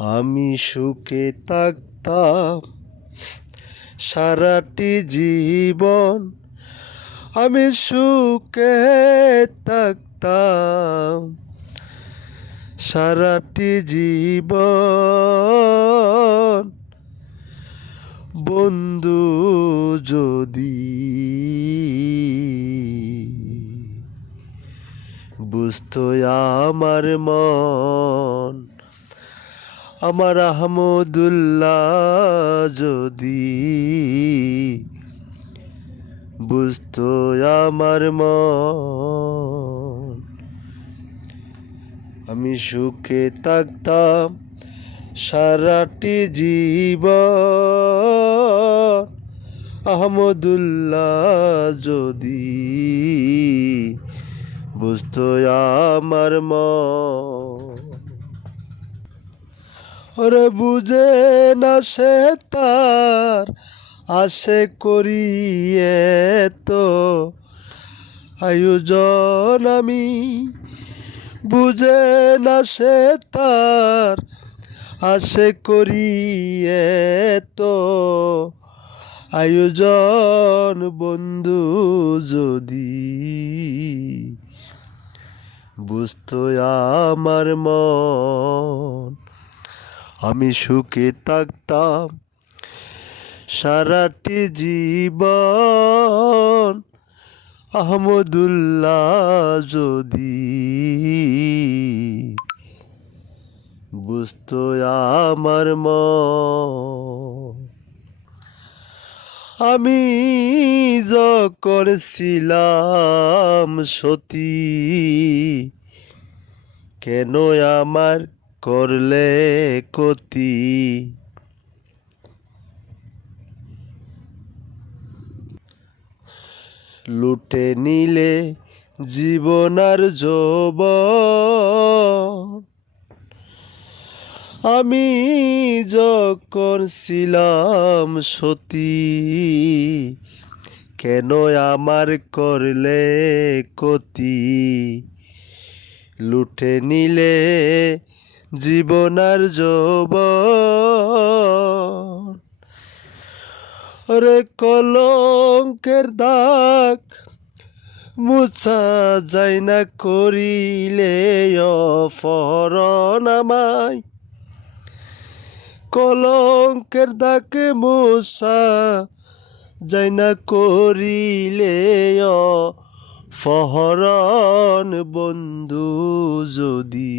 আমি সুখে থাকতাম সারাটি জীবন, আমি সুখে থাকতাম সারাটি জীবন। বন্ধু যদি বুঝতো আমার মন, আমার আহমদুল্লাহ যদি বুঝতো আমার মন, আমি সুখে থাকতাম সারাটি জীবন। আহমদুল্লাহ যদি বুঝতো আমার মন। ওরে বুঝে না সে তার আশে করিয়ে তো আয়োজন, আমি বুঝে না সে তার আশে করিয়ে তো আয়োজন। বন্ধু যদি বুঝতো আমার মন, আমি সুখে থাকতাম সারাটি জীবন। আহমদুল্লাহ যদি বুঝতো আমার মন। আমি যখন ছিলাম সতী, কেন আমার করলে ক্ষতি? লুটে নিলে জীবন আর যৌবন। আমি যখন ছিলাম সতী, কেন আমার করলে ক্ষতি? লুটে নিলে জীবন আর যৌবন। ওরে কলঙ্কের দাগ মুছা যায় না করিলে অপহরণ আমায়। কলঙ্কের দাগ মুছা যায় না করিলে অপহরণ। বন্ধু যদি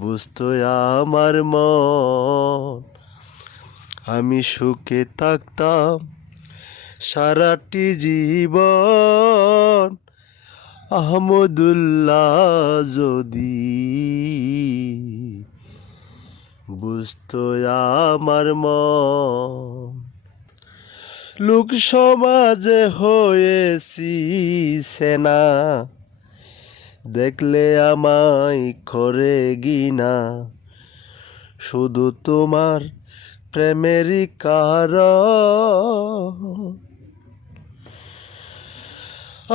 বুঝতো আমার মন, আমি সুখে থাকতাম সারাটি জীবন। আহমদুল্লাহ যদি বুঝতো আমার মন। লোক সমাজে হয়েছি সেনা, দেখলে আমায় করে গিনা। শুধু তোমার প্রেমেরই কারণ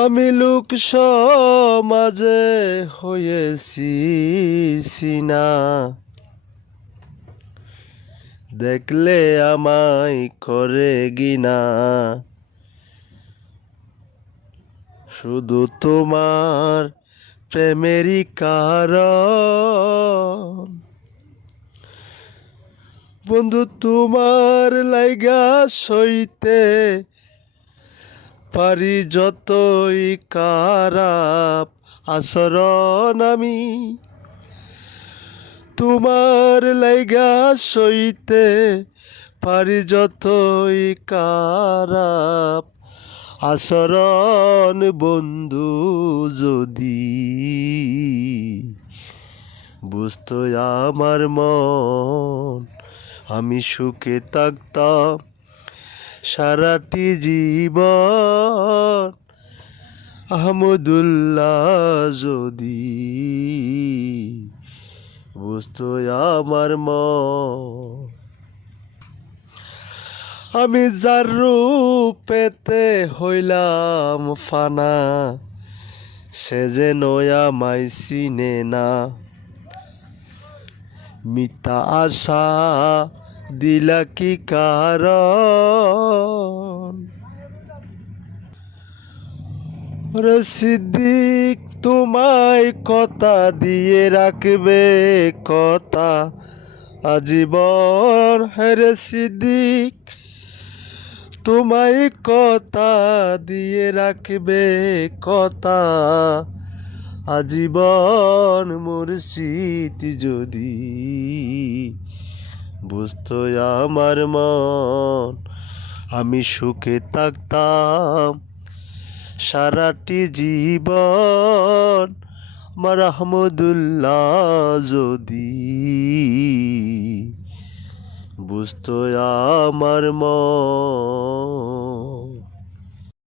আমি লোক সমাজে হয়েছি সিনা, দেখলে আমায় করে গিনা। শুধু তোমার প্রেমেরই কারণ। বন্ধু তোমার লাইগা সইতে পারি যতই খারাপ আচরণ, আমি তোমার লাইগা সইতে পারি যতই খারাপ আচরণ। বন্ধু যদি বুঝতো আমার মন, আমি সুখে থাকতাম সারাটি জীবন। আহমদুল্লাহ যদি বুঝতো আমার মন। আমি যার রূপেতে হইলাম ফানা, সে যে নয়া মাই চিনে না। মিথ্যা আশা দিলা কি কারণ? রে সিদ্দিক তোমায় কথা দিয়ে রাখবে কথা আজীবন। রে সিদ্দিক তোমায় কথা দিয়ে রাখবে কথা আজীবন। মুর্শিদ যদি বুঝতো আমার মন, আমি সুখে থাকতাম সারাটি জীবন। মাহমুদুল্লাহ যদি বুঝতো আমার মন।